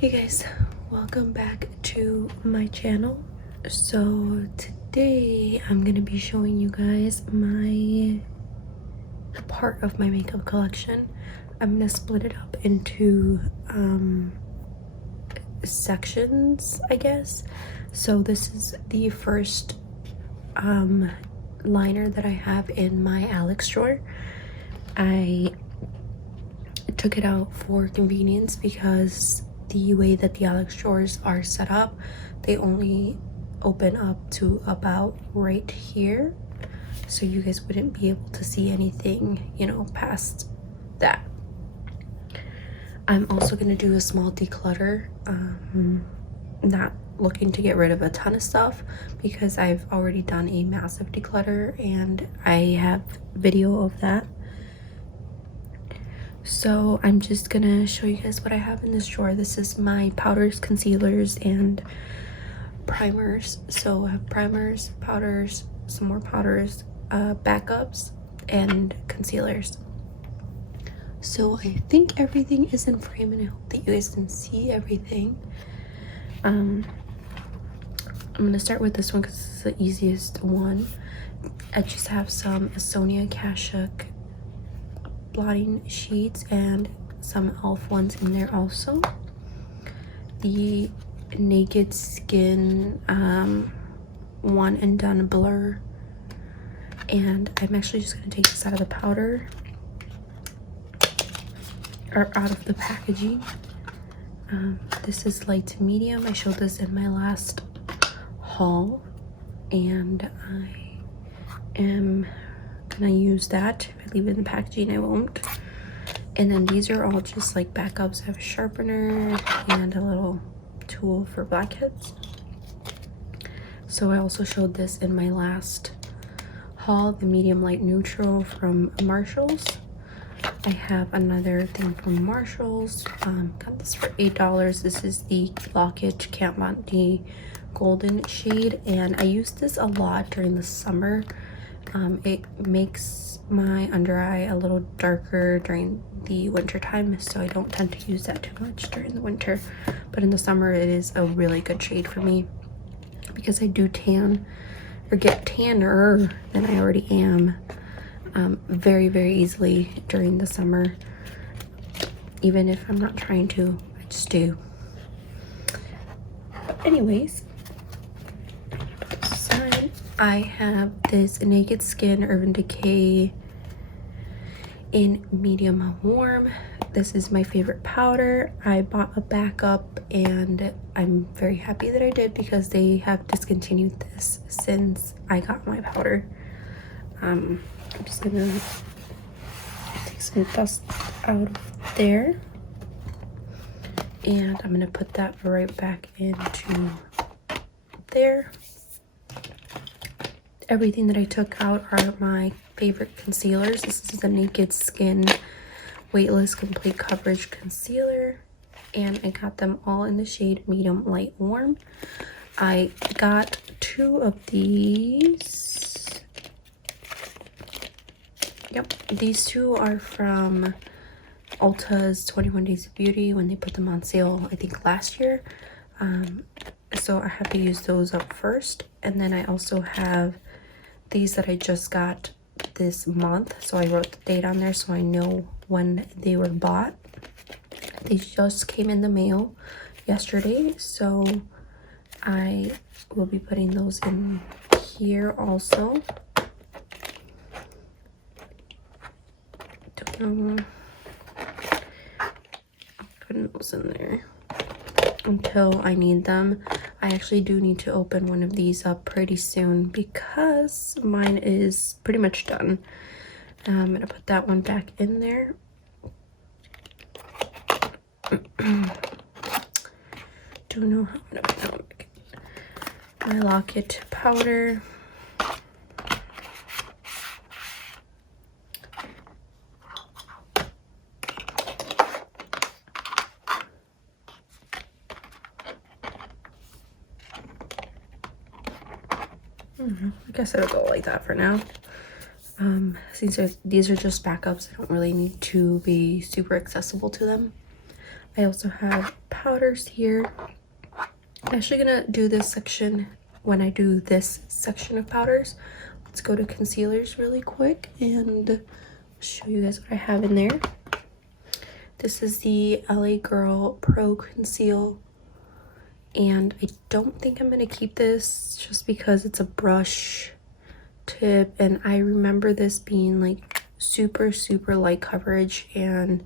Hey guys, welcome back to my channel. So today I'm gonna be showing you guys my part of my makeup collection. I'm gonna split it up into sections, I guess. So this is the first liner that I have in my Alex drawer. I took it out for convenience because the way that the Alex drawers are set up, they only open up to about right here, so you guys wouldn't be able to see anything, you know, past that. I'm also going to do a small declutter, not looking to get rid of a ton of stuff because I've already done a massive declutter and I have video of that. So I'm just gonna show you guys what I have in this drawer. This is my powders, concealers, and primers. So I have primers, powders, some more powders, backups, and concealers. So I think everything is in frame and I hope that you guys can see everything. I'm gonna start with this one because it's the easiest one. I just have some Sonia Kashuk blotting sheets and some elf ones in there also. The Naked Skin one and done blur, and I'm actually just going to take this out of the powder or out of the packaging. This is light to medium. I showed this in my last haul and I am gonna use that. If I leave it in the packaging, I won't. And then these are all just like backups. I have a sharpener and a little tool for blackheads. So I also showed this in my last haul, the medium light neutral from Marshalls. I have another thing from Marshalls. Got this for $8. This is the Lockage Kat Von D golden shade, and I use this a lot during the summer. It makes my under eye a little darker during the winter time, so I don't tend to use that too much during the winter, but in the summer it is a really good shade for me because I do tan or get tanner than I already am very easily during the summer. Even if I'm not trying to, I just do. But anyways, I have this Naked Skin Urban Decay in medium warm. This is my favorite powder. I bought a backup and I'm very happy that I did because they have discontinued this since I got my powder. I'm just gonna take some dust out of there and I'm gonna put that right back into there. Everything that I took out are my favorite concealers. This is the Naked Skin Weightless Complete Coverage Concealer, and I got them all in the shade medium light warm. I got two of these. Yep, these two are from Ulta's 21 Days of Beauty when they put them on sale, I think last year. So I have to use those up first, and then I also have these that I just got this month, so I wrote the date on there so I know when they were bought. They just came in the mail yesterday, so I will be putting those in here also. Don't know, putting those in there until I need them. I actually do need to open one of these up pretty soon because mine is pretty much done. I'm gonna put that one back in there. Don't know how I'm gonna put my Lock-It powder. I guess it'll go like that for now. Since these are just backups, I don't really need to be super accessible to them. I also have powders here. I'm actually gonna do this section when I do this section of powders. Let's go to concealers really quick and show you guys what I have in there. This is the LA Girl Pro Conceal, and I don't think I'm gonna keep this just because it's a brush tip, and I remember this being like super light coverage, and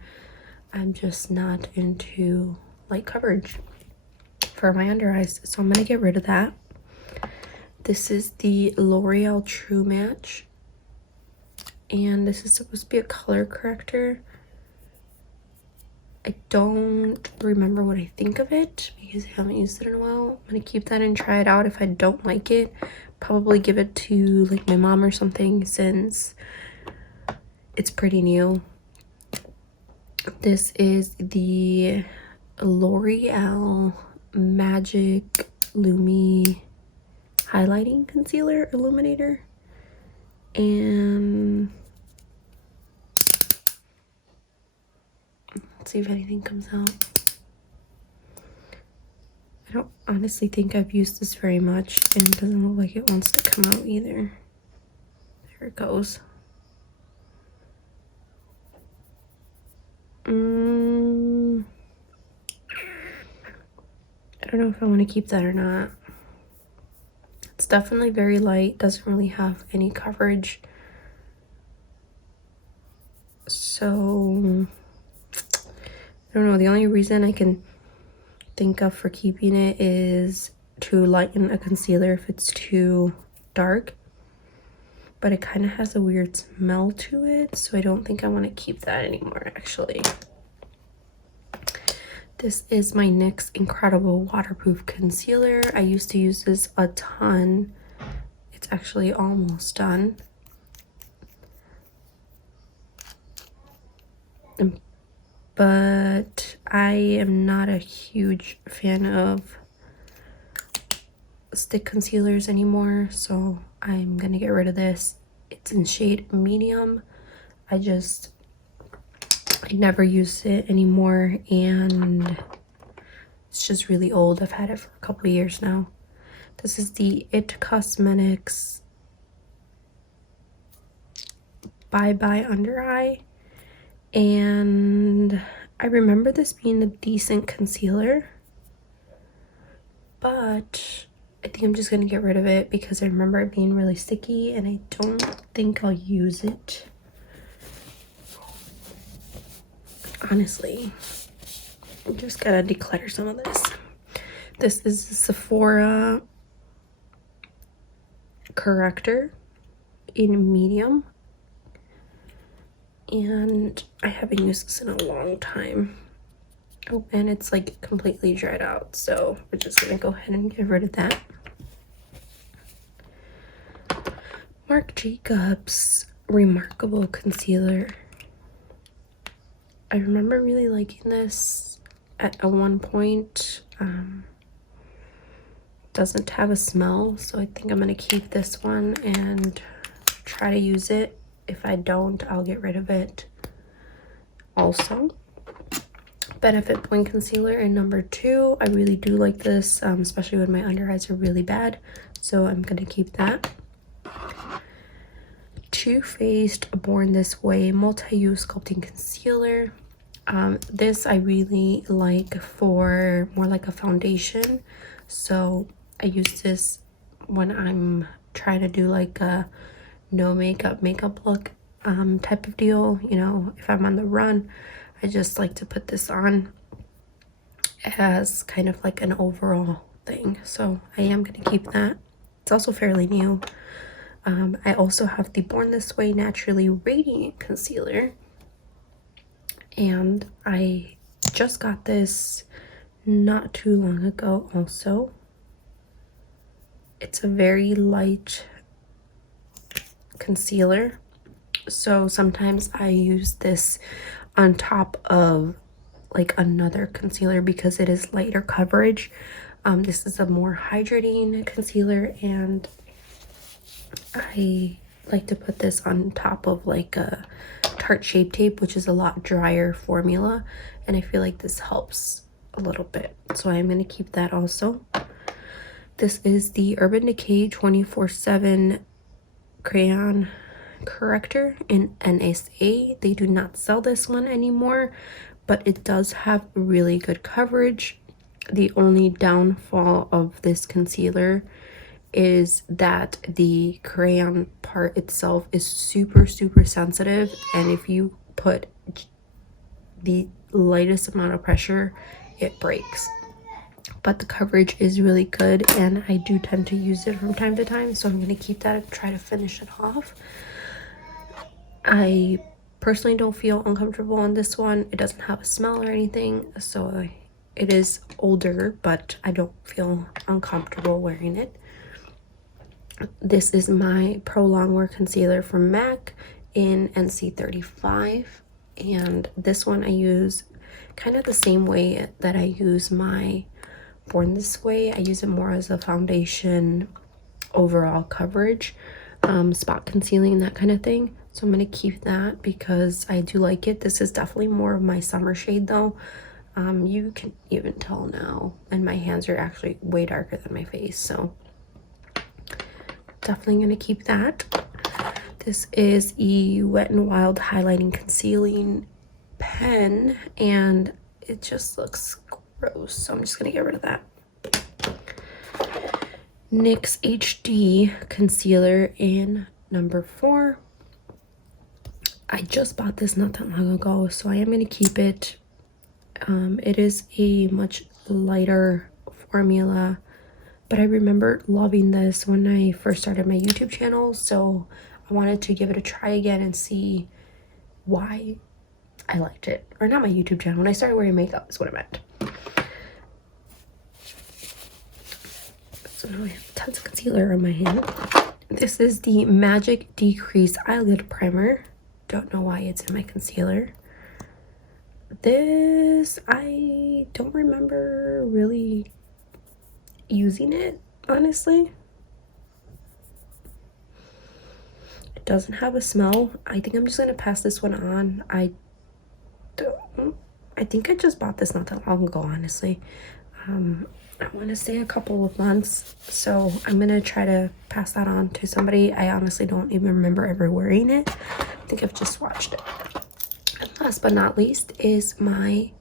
I'm just not into light coverage for my under eyes, so I'm gonna get rid of that. This is the L'Oreal True Match, and this is supposed to be a color corrector. I don't remember what I think of it because I haven't used it in a while. I'm gonna keep that and try it out. If I don't like it, probably give it to like my mom or something since it's pretty new. This is the L'Oreal Magic Lumi Highlighting Concealer Illuminator, and let's see if anything comes out. I don't honestly think I've used this very much, and it doesn't look like it wants to come out either. There it goes. I don't know if I want to keep that or not. It's definitely very light, doesn't really have any coverage. So I don't know, the only reason I can think of for keeping it is to lighten a concealer if it's too dark. But it kind of has a weird smell to it, so I don't think I want to keep that anymore, actually. This is my NYX Incredible Waterproof Concealer. I used to use this a ton. It's actually almost done. But I am not a huge fan of stick concealers anymore, so I'm gonna get rid of this. It's in shade medium. I never use it anymore, and it's just really old. I've had it for a couple of years now. This is the It Cosmetics Bye Bye Under Eye, and I remember this being a decent concealer, but I think I'm just gonna get rid of it because I remember it being really sticky, and I don't think I'll use it. Honestly, I'm just gonna declutter some of this. This is the Sephora corrector in medium, and I haven't used this in a long time. Oh, and it's like completely dried out, so we're just gonna go ahead and get rid of that. Marc Jacobs Remarkable Concealer. I remember really liking this at one point. Doesn't have a smell, so I think I'm gonna keep this one and try to use it. If I don't, I'll get rid of it. Also, Benefit Blend Concealer in number 2. I really do like this, especially when my under eyes are really bad, so I'm gonna keep that. Too Faced Born This Way Multi-Use Sculpting Concealer. This I really like for more like a foundation, so I use this when I'm trying to do like a no makeup look type of deal. You know, if I'm on the run, I just like to put this on as kind of like an overall thing, so I am going to keep that. It's also fairly new. I also have the Born This Way Naturally Radiant Concealer, and I just got this not too long ago also. It's a very light concealer, so sometimes I use this on top of like another concealer because it is lighter coverage. This is a more hydrating concealer, and I like to put this on top of like a Tarte Shape Tape, which is a lot drier formula, and I feel like this helps a little bit, so I'm going to keep that also. This is the Urban Decay 24/7 crayon corrector in NSA. They do not sell this one anymore, but it does have really good coverage. The only downfall of this concealer is that the crayon part itself is super sensitive, and if you put the lightest amount of pressure, it breaks. But the coverage is really good, and I do tend to use it from time to time, so I'm going to keep that and try to finish it off. I personally don't feel uncomfortable on this one. It doesn't have a smell or anything, so it is older, but I don't feel uncomfortable wearing it. This is my Pro Longwear concealer from MAC in NC35, and this one I use kind of the same way that I use my Born This Way. I use it more as a foundation, overall coverage, spot concealing, that kind of thing. So I'm going to keep that because I do like it. This is definitely more of my summer shade though. You can even tell now, and my hands are actually way darker than my face, so definitely going to keep that. This is a Wet n Wild highlighting concealing pen, and it just looks gross, so I'm just going to get rid of that. NYX HD concealer in number 4. I just bought this not that long ago, so I am going to keep it. It is a much lighter formula, but I remember loving this when I first started my YouTube channel, so I wanted to give it a try again and see why I liked it. Or not my YouTube channel, when I started wearing makeup is what I meant. So now I have tons of concealer on my hand. This is the Magic Decrease Eyelid Primer. Don't know why it's in my concealer. This, I don't remember really using it, honestly. It doesn't have a smell. I think I'm just gonna pass this one on. I think I just bought this not that long ago, honestly. I want to say a couple of months, so I'm gonna try to pass that on to somebody. I honestly don't even remember ever wearing it. I think I've just watched it. And last but not least is my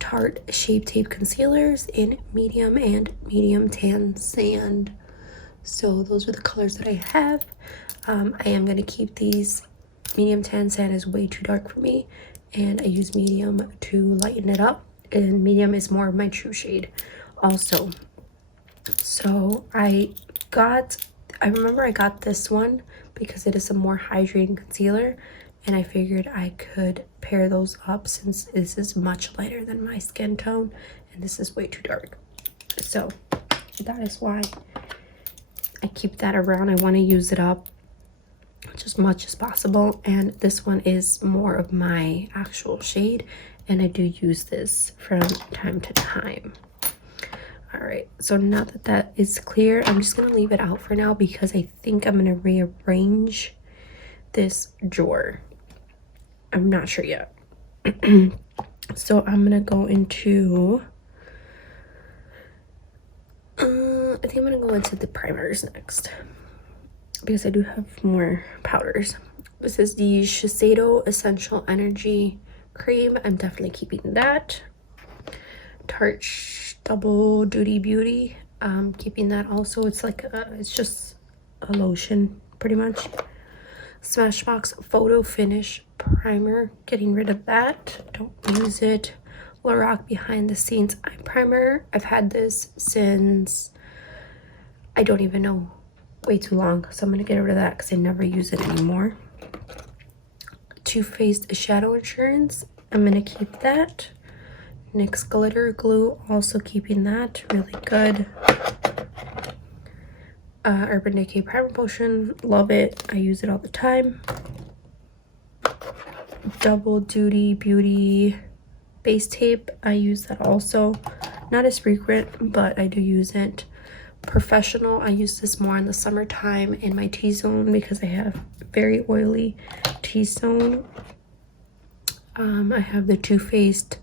Tarte Shape Tape concealers in medium and medium tan sand. So those are the colors that I have. I am going to keep these. Medium tan sand is way too dark for me, and I use medium to lighten it up, and medium is more of my true shade also. So I remember I got this one because it is a more hydrating concealer, and I figured I could pair those up since this is much lighter than my skin tone and this is way too dark. So that is why I keep that around. I want to use it up just much as possible, and this one is more of my actual shade, and I do use this from time to time. All right, so now that that is clear, I'm just gonna leave it out for now because I think I'm gonna rearrange this drawer. I'm not sure yet. So I'm gonna go into I think I'm gonna go into the primers next because I do have more powders. This is the Shiseido Essential Energy Cream. I'm definitely keeping that. Tarte Double Duty Beauty, keeping that also. It's like it's just a lotion pretty much. Smashbox Photo Finish Primer, getting rid of that, don't use it. Lorac Behind the Scenes Eye Primer, I've had this since I don't even know, way too long, so I'm gonna get rid of that because I never use it anymore. Too Faced Shadow Insurance, I'm gonna keep that. NYX Glitter Glue, also keeping that, really good. Urban Decay Primer Potion, love it, I use it all the time. Double Duty Beauty Base Tape, I use that also, not as frequent, but I do use it. Professional, I use this more in the summertime in my T-zone because I have very oily T-zone. I have the Too Faced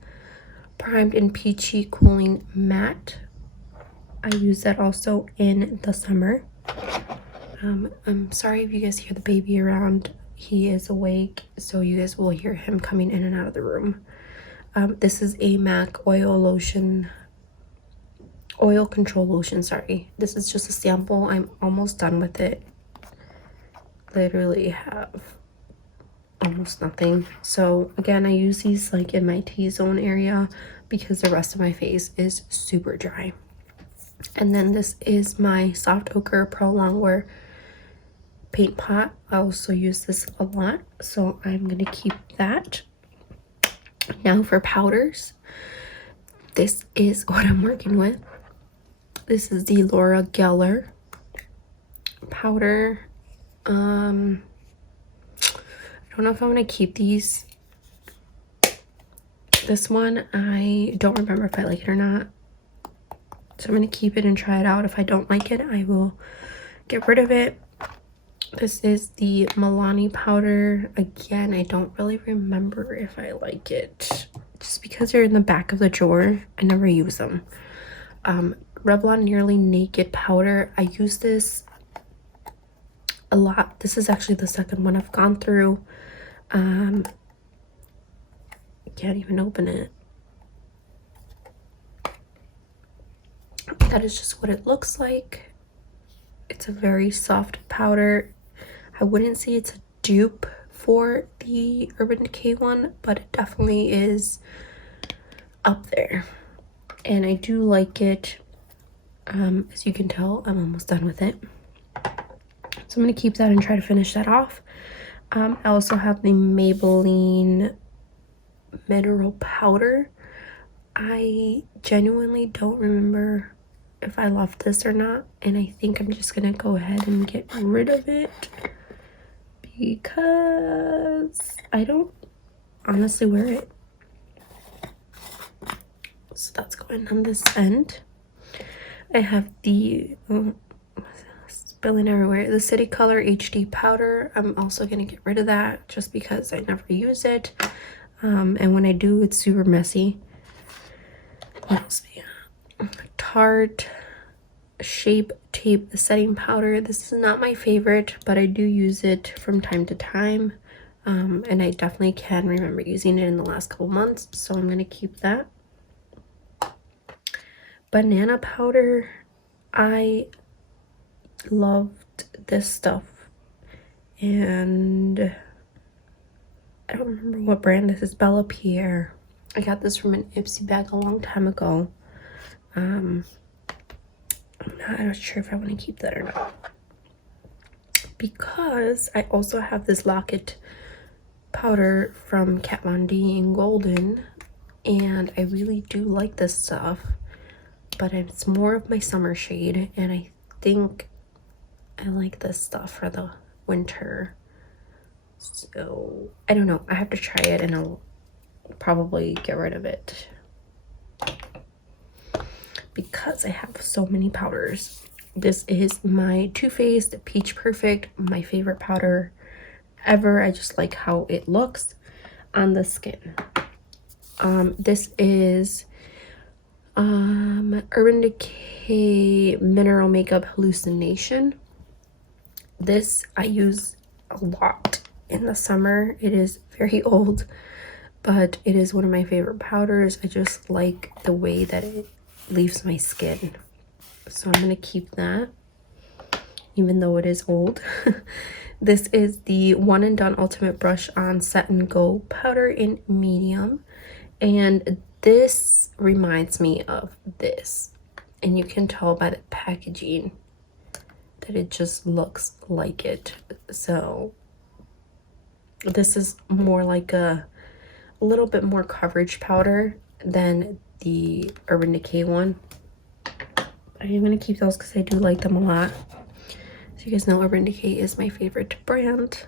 Primed and Peachy Cooling Matte. I use that also in the summer. I'm sorry if you guys hear the baby around. He is awake, so you guys will hear him coming in and out of the room. This is a MAC oil control lotion, sorry. This is just a sample. I'm almost done with it. Literally have almost nothing. So again, I use these like in my T-zone area because the rest of my face is super dry. And then this is my Soft Ochre Pearl Longwear paint pot. I also use this a lot, so I'm gonna keep that. Now for powders, this is what I'm working with. This is the Laura Geller powder. I don't know if I'm gonna keep these. This one, I don't remember if I like it or not, so I'm gonna keep it and try it out. If I don't like it, I will get rid of it. This is the Milani powder. Again, I don't really remember if I like it, just because they're in the back of the drawer. I never use them. Revlon Nearly Naked powder. I use this a lot. This is actually the second one I've gone through. Can't even open it. That is just what it looks like. It's a very soft powder. I wouldn't say it's a dupe for the Urban Decay one, but it definitely is up there. And I do like it. As you can tell, I'm almost done with it. So I'm going to keep that and try to finish that off. I also have the Maybelline Mineral Powder. I genuinely don't remember if I left this or not, and I think I'm just going to go ahead and get rid of it because I don't honestly wear it. So that's going on this end. I have the spilling everywhere, the City Color HD powder. I'm also gonna get rid of that just because I never use it, and when I do, it's super messy. What else we got? Tarte Shape Tape setting powder. This is not my favorite, but I do use it from time to time, and I definitely can remember using it in the last couple months, so I'm gonna keep that. Banana powder. I loved this stuff, and I don't remember what brand this is. Bella Pierre. I got this from an Ipsy bag a long time ago. I'm not sure if I want to keep that or not, because I also have this Locket powder from Kat Von D in Golden, and I really do like this stuff, but it's more of my summer shade, and I think I like this stuff for the winter. So I don't know, I have to try it and I'll probably get rid of it because I have so many powders. This is my Too Faced Peach Perfect, my favorite powder ever. I just like how it looks on the skin. This is Urban Decay Mineral Makeup Hallucination. This I use a lot in the summer. It is very old, but it is one of my favorite powders. I just like the way that it leaves my skin, so I'm gonna keep that even though it is old. This is the One and Done Ultimate Brush On Set and Go powder in medium, and this reminds me of this, and you can tell by the packaging that it just looks like it. So this is more like a little bit more coverage powder than the Urban Decay one. I am going to keep those because I do like them a lot. So you guys know Urban Decay is my favorite brand.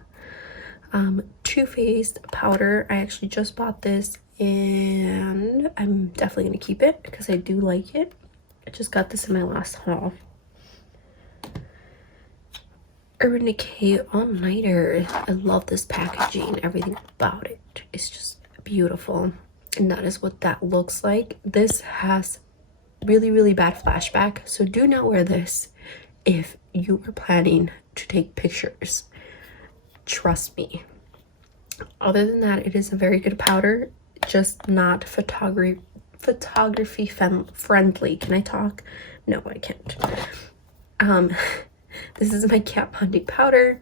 Too Faced powder. I actually just bought this and I'm definitely going to keep it because I do like it. I just got this in my last haul. Urban Decay All Nighter. I love this packaging. Everything about it is just beautiful. And that is what that looks like. This has really bad flashback, so do not wear this if you are planning to take pictures. Trust me. Other than that, it is a very good powder, just not photography friendly. Can I talk? No, I can't. This is my Kat Von D powder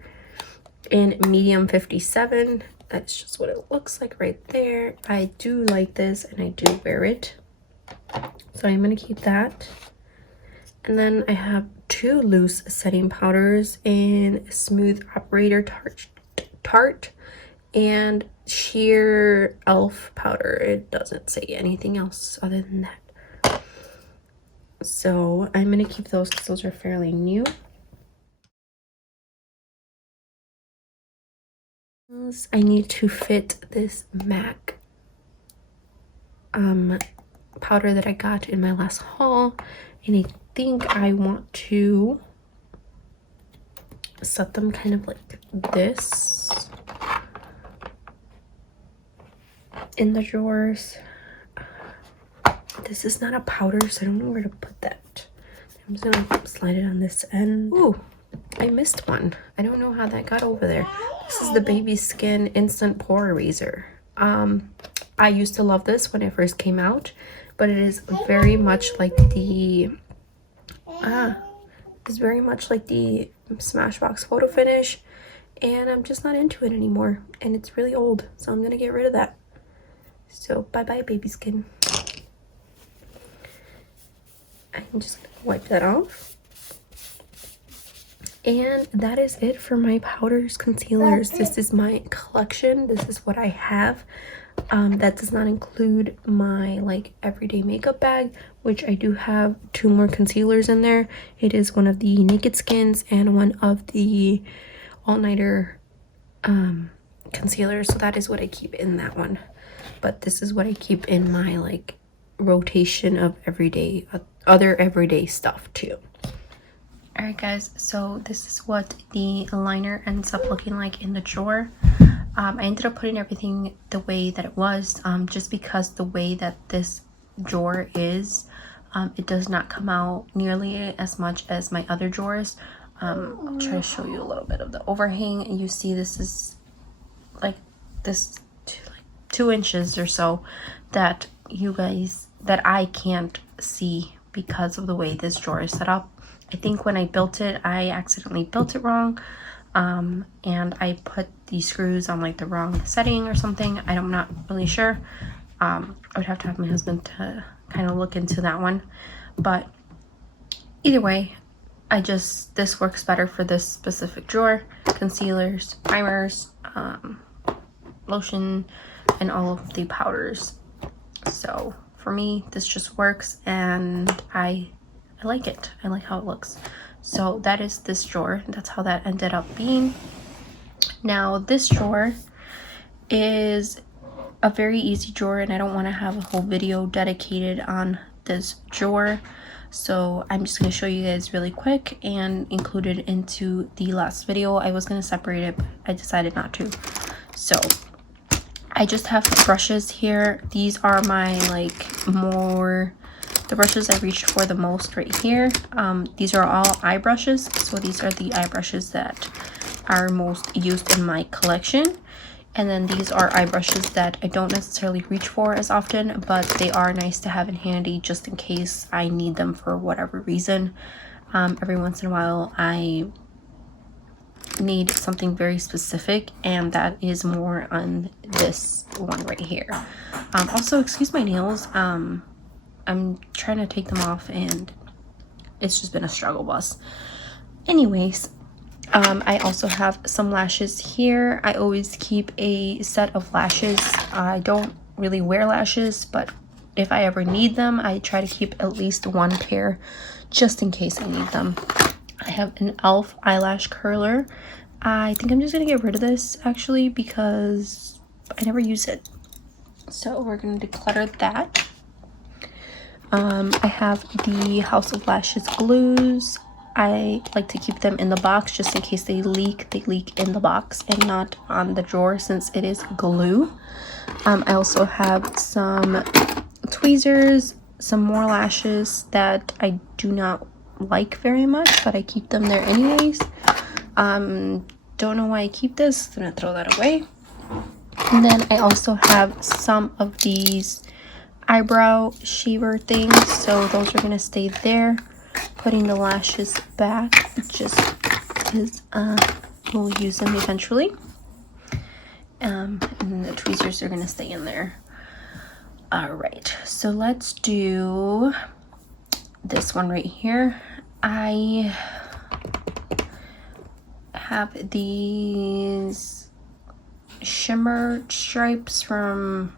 in medium 57. That's just what it looks like right there. I do like this and I do wear it, so I'm gonna keep that. And then I have two loose setting powders in Smooth Operator Tarte and Sheer Elf powder. It doesn't say anything else other than that. So I'm gonna keep those because those are fairly new. I need to fit this MAC powder that I got in my last haul, and I think I want to set them kind of like this in the drawers. This is not a powder, so I don't know where to put that. I'm just gonna slide it on this end. Ooh, I missed one. I don't know how that got over there. This is the Baby Skin Instant Pore Eraser. I used to love this when it first came out, but it is very much like the Smashbox Photo Finish, and I'm just not into it anymore, and it's really old, so I'm gonna get rid of that. So bye bye Baby Skin. I'm just gonna wipe that off. And that is it for my powders, concealers. This is my collection. This is what I have. That does not include my like everyday makeup bag, which I do have 2 more concealers in there. It is one of the Naked Skins and one of the All Nighter concealers. So that is what I keep in that one. But this is what I keep in my like rotation of everyday other everyday stuff too. Alright guys, so this is what the liner ends up looking like in the drawer. I ended up putting everything the way that it was, just because the way that this drawer is, it does not come out nearly as much as my other drawers. I'll try to show you a little bit of the overhang. You see this is like this 2 inches or so that I can't see because of the way this drawer is set up. I think when I built it, I accidentally built it wrong, and I put the screws on like the wrong setting or something. I'm not really sure. I would have to have my husband to kind of look into that one, but either way, this works better for this specific drawer. Concealers, primers, lotion, and all of the powders. So for me, this just works, and I like it. I like how it looks. So that is this drawer. That's how that ended up being. Now this drawer is a very easy drawer, and I don't want to have a whole video dedicated on this drawer, so I'm just going to show you guys really quick and include it into the last video. I was going to separate it, but I decided not to. So I just have brushes here. These are my the brushes I reached for the most right here. These are all eye brushes, so these are the eye brushes that are most used in my collection. And then these are eye brushes that I don't necessarily reach for as often, but they are nice to have in handy just in case I need them for whatever reason. Every once in a while I need something very specific, and that is more on this one right here. Also, excuse my nails. I'm trying to take them off and it's just been a struggle bus. Anyways, I also have some lashes here. I always keep a set of lashes. I don't really wear lashes, but if I ever need them, I try to keep at least 1 pair just in case I need them. I have an e.l.f. eyelash curler. I think I'm just gonna get rid of this actually because I never use it. So we're gonna declutter that. I have the House of Lashes glues. I like to keep them in the box just in case they leak. They leak in the box and not on the drawer since it is glue. I also have some tweezers, some more lashes that I do not like very much, but I keep them there anyways. Don't know why I keep this. I'm gonna throw that away. And then I also have some of these eyebrow shaver things, so those are gonna stay there. Putting the lashes back just because we'll use them eventually. And the tweezers are gonna stay in there. All right, so let's do this one right here. I have these shimmer stripes from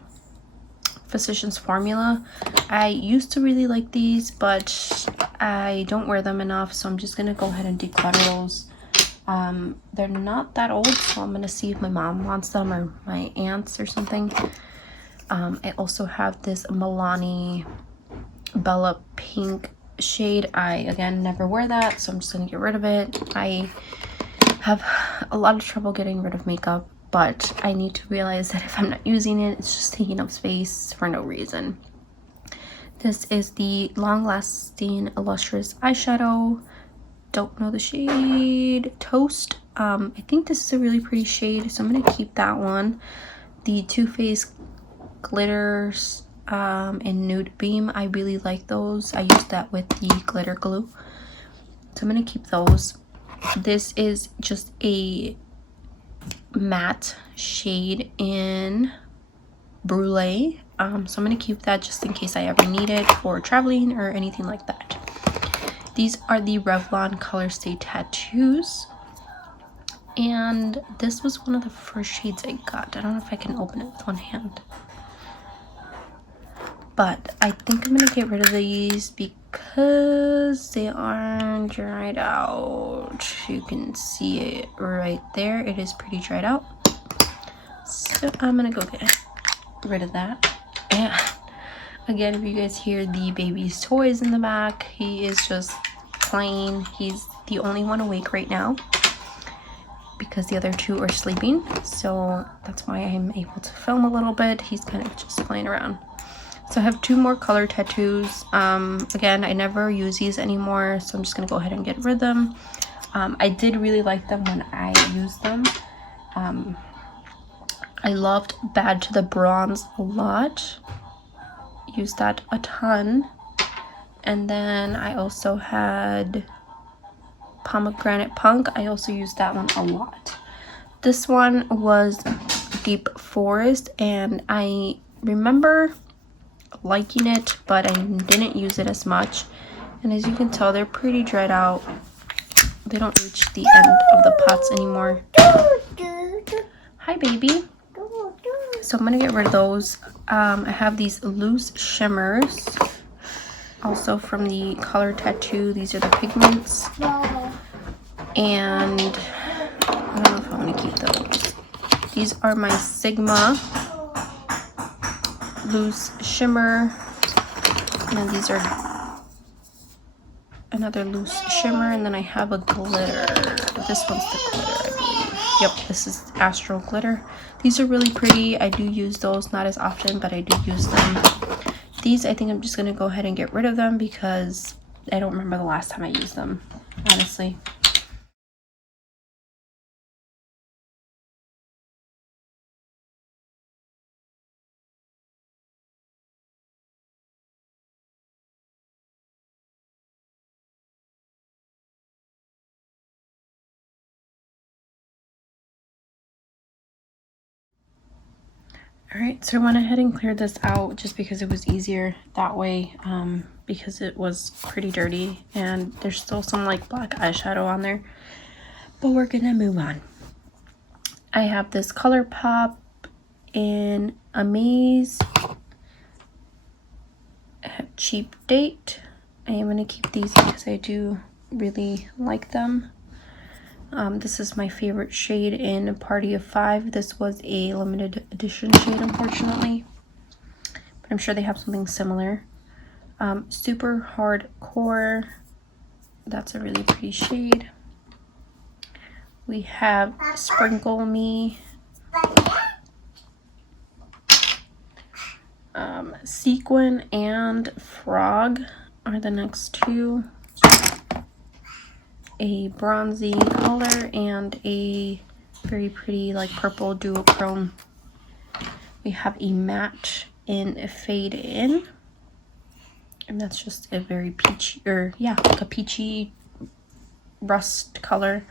Physicians Formula. I used to really like these, but I don't wear them enough, so I'm just gonna go ahead and declutter those. They're not that old, so I'm gonna see if my mom wants them or my aunts or something. I also have this Milani Bella Pink shade. I again never wear that, so I'm just gonna get rid of it. I have a lot of trouble getting rid of makeup, but I need to realize that if I'm not using it, it's just taking up space for no reason. This is the Long Lasting Illustrious Eyeshadow. Don't know the shade. Toast. I think this is a really pretty shade, so I'm gonna keep that one. The Too Faced glitters in Nude Beam. I really like those. I use that with the glitter glue, so I'm gonna keep those. This is just a matte shade in Brulee, so I'm gonna keep that just in case I ever need it for traveling or anything like that. These are the Revlon Color Stay tattoos, and this was one of the first shades I got. I don't know if I can open it with one hand, but I think I'm gonna get rid of these because they are dried out. You can see it right there. It is pretty dried out, so I'm gonna go get rid of that. And again, if you guys hear the baby's toys in the back, he is just playing. He's the only one awake right now because the other two are sleeping, so that's why I'm able to film a little bit. He's kind of just playing around. So I have two more color tattoos. Again, I never use these anymore, so I'm just gonna go ahead and get rid of them. I did really like them when I used them. I loved Bad to the Bronze a lot. Used that a ton. And then I also had Pomegranate Punk. I also used that one a lot. This one was Deep Forest, and I remember liking it, but I didn't use it as much. And as you can tell, they're pretty dried out. They don't reach the end of the pots anymore. Hi, baby. So I'm gonna get rid of those. I have these loose shimmers, also from the Color Tattoo. These are the pigments, and I don't know if I want to keep those. These are my Sigma loose shimmer, and then these are another loose shimmer, and then I have a glitter. This one's the glitter, I believe. Yep, this is Astral Glitter. These are really pretty. I do use those, not as often, but I do use them. These, I think I'm just gonna go ahead and get rid of them because I don't remember the last time I used them, honestly. Alright, so I went ahead and cleared this out just because it was easier that way, because it was pretty dirty and there's still some like black eyeshadow on there, but we're gonna move on. I have this ColourPop in Amaze. I have Cheap Date. I am gonna keep these because I do really like them. This is my favorite shade in Party of 5. This was a limited edition shade, unfortunately, but I'm sure they have something similar. Super Hardcore. That's a really pretty shade. We have Sprinkle Me, Sequin and Frog are the next two. A bronzy color and a very pretty like purple duochrome. We have a matte in Fade In, and that's just a very peachy, or yeah, like a peachy rust color.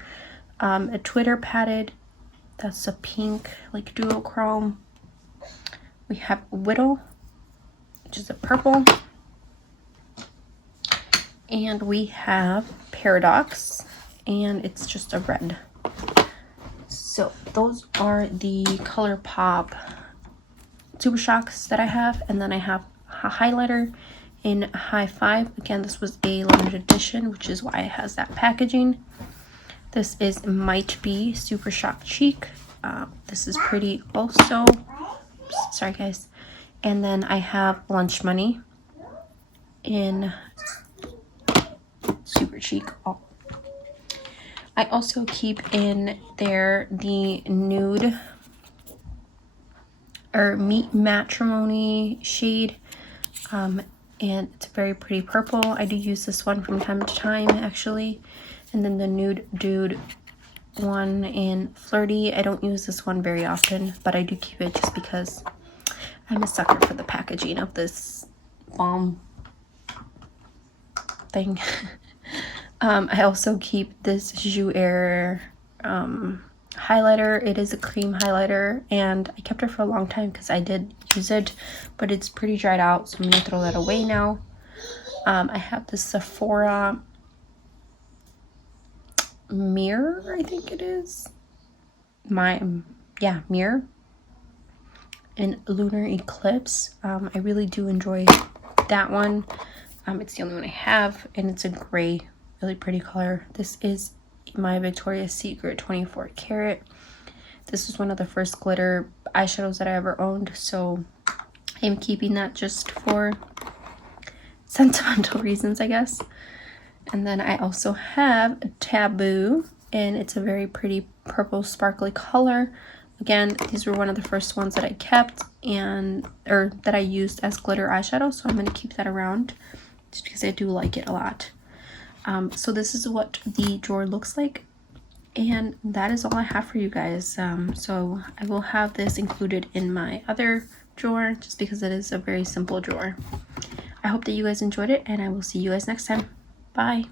A Twitter Padded, that's a pink like duochrome. We have Whittle, which is a purple, and we have Paradox, and it's just a red. So those are the ColourPop Super Shocks that I have, and then I have a highlighter in High Five. Again, this was a limited edition, which is why it has that packaging. This is Might Be Super Shock Cheek. This is pretty also. Sorry guys. And then I have Lunch Money in Super Cheek. Oh. I also keep in there the nude or Meat Matrimony shade, and it's a very pretty purple. I do use this one from time to time actually. And then the Nude Dude one in Flirty. I don't use this one very often, but I do keep it just because I'm a sucker for the packaging of this bomb thing. I also keep this Jouer highlighter. It is a cream highlighter, and I kept it for a long time because I did use it, but it's pretty dried out, so I'm gonna throw that away now. I have the Sephora Mirror, I think it is. Mirror in Lunar Eclipse. I really do enjoy that one. It's the only one I have, and it's a gray, really pretty color. This is my Victoria's Secret 24 karat. This is one of the first glitter eyeshadows that I ever owned, so I'm keeping that just for sentimental reasons, I guess. And then I also have Taboo, and it's a very pretty purple sparkly color. Again, these were one of the first ones that I kept or that I used as glitter eyeshadow, so I'm going to keep that around just because I do like it a lot. So this is what the drawer looks like, and that is all I have for you guys. So I will have this included in my other drawer just because it is a very simple drawer. I hope that you guys enjoyed it, and I will see you guys next time. Bye.